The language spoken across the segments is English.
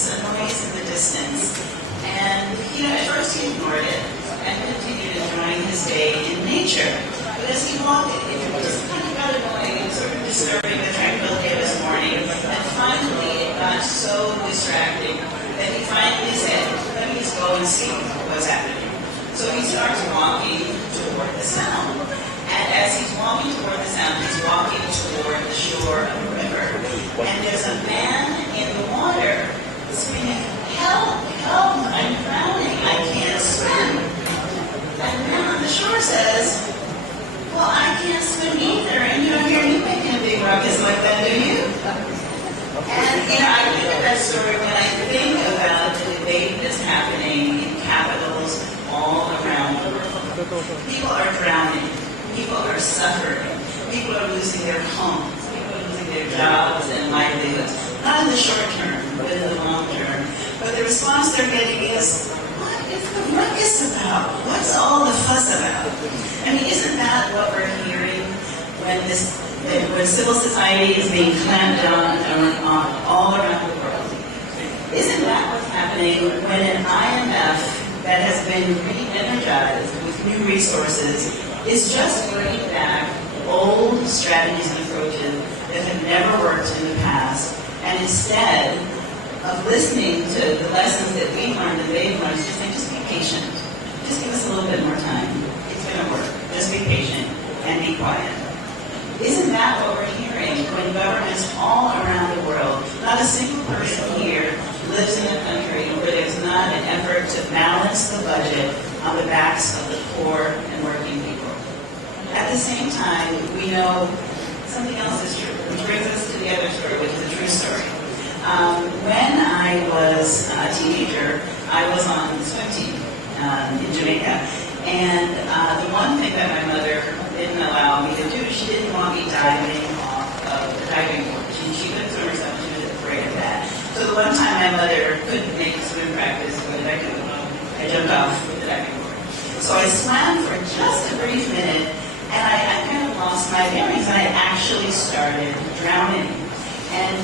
just a noise in the distance. And, at first he ignored it and continued enjoying his day in nature. But as he walked, it just kind of got annoying and sort of disturbing the tranquility of his morning. And finally, it got so distracting that he finally said, let me just go and see what's happening. So he starts walking toward the sound. And as he's walking toward the sound, he's walking toward the shore of the river. And there's a man in the water screaming, help, help, I'm drowning, I can't swim. And the man on the shore says, well, I can't swim either, and you don't hear me making a big ruckus like that, do you? And, I think of that story when I think about the debate that's happening in capitals all around the world. People are drowning. People are suffering. People are losing their homes. People are losing their jobs and livelihoods. Not in the short term, but in the long term. But the response they're getting is, what is the ruckus about? What's all the fuss about? I mean, isn't that what we're hearing when civil society is being clamped down on all around the world? Isn't that what's happening when an IMF that has been re-energized with new resources is just bringing back old strategies and approaches that have never worked in the past, and instead of listening to the lessons that we've learned and they've learned, just saying, just be patient. Just give us a little bit more time. It's going to work. Just be patient and be quiet. Isn't that what we're hearing when governments all around the world, not a single person here lives in a country where there's not an effort to balance the budget on the backs of the poor and working people? At the same time, we know something else is true, which brings us to the other story, which is a true story. When I was a teenager, I was on the swim team in Jamaica. And the one thing that my mother didn't allow me to do, she didn't want me diving off of the diving board. She couldn't swim herself, she was afraid of that. So the one time my mother couldn't make swim practice, what did I do? I jumped off the diving board. So I swam for just a brief minute, and I kind of lost my bearings, and I actually started drowning. And,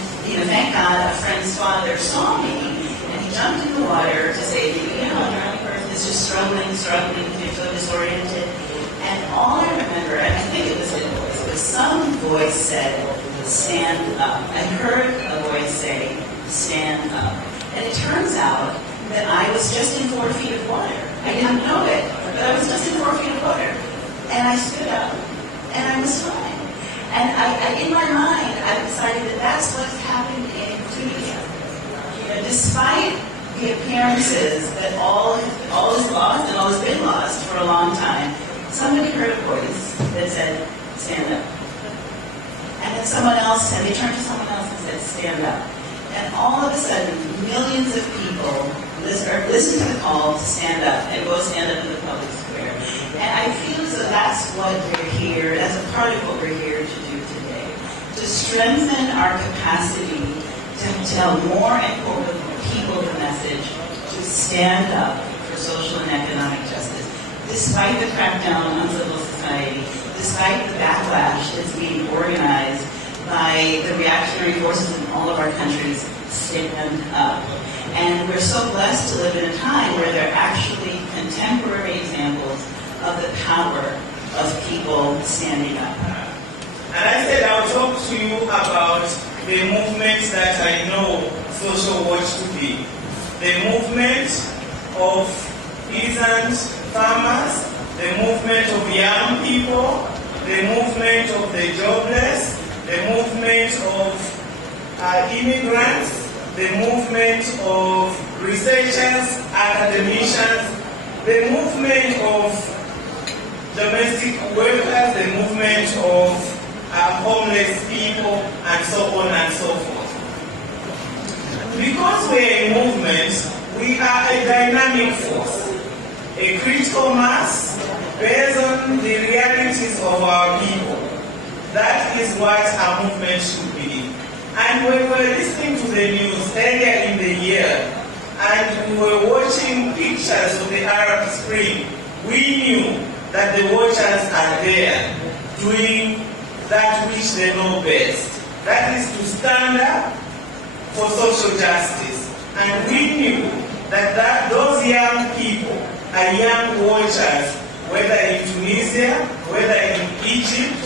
thank God, a friend's father saw me, and he jumped in the water to save me. A drowning person is just struggling, they're so disoriented. And all I remember, and I think it was his voice, but some voice said, stand up. I heard a voice say, stand up. And it turns out that I was just in 4 feet of water. I didn't know it, but I was just in 4 feet of water. And I stood up, and I was fine. And in my mind, I decided that that's what's happened in Tunisia. Despite the appearances that all is lost and all has been lost for a long time, somebody heard a voice that said, stand up. And then someone else said, they turned to someone else and said, stand up. And all of a sudden, millions of people listen to the call to stand up and go stand up in the public square. And I feel as though that's what we're here, that's a part of what we're here to do today. To strengthen our capacity to tell more and more people the message to stand up for social and economic justice. Despite the crackdown on civil society, despite the backlash that's being organized by the reactionary forces in all of our countries, stand up. And we're so blessed to live in a time where there are actually contemporary examples of the power of people standing up. And I said I'll talk to you about the movement that I know Social Watch to be. The movement of peasants, farmers, the movement of young people, the movement of the jobless, the movement of immigrants, the movement of researchers, academicians, the movement of domestic workers, the movement of homeless people, and so on and so forth. Because we're a movement, we are a dynamic force, a critical mass based on the realities of our people. That is what our movement should be. And when we were listening to the news earlier in the year, and we were watching pictures of the Arab Spring, we knew that the watchers are there doing that which they know best. That is to stand up for social justice, And we knew that those young people are young watchers, whether in Tunisia, whether in Egypt,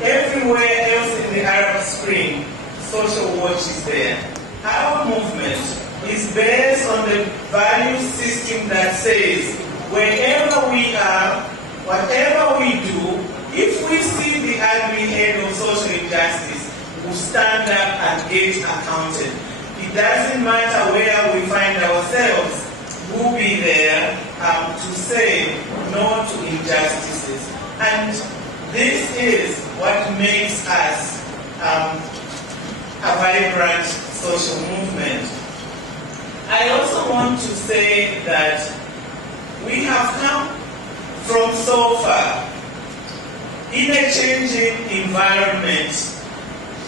everywhere else in the Arab Spring, social watch is there. Our movement is based on the value system that says wherever we are, whatever we do, if we see the ugly head of social injustice, we'll stand up and get accounted. It doesn't matter where we find ourselves, we'll be there to say no to injustices. And this is what makes us a vibrant social movement. I also want to say that we have come from so far in a changing environment,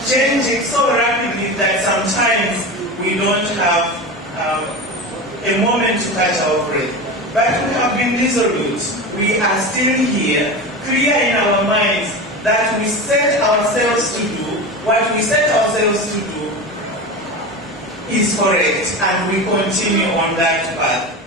changing so rapidly that sometimes we don't have a moment to catch our breath. But we have been resolute. We are still here, clear in our minds that we set ourselves to do what we set ourselves to do is correct, and we continue on that path.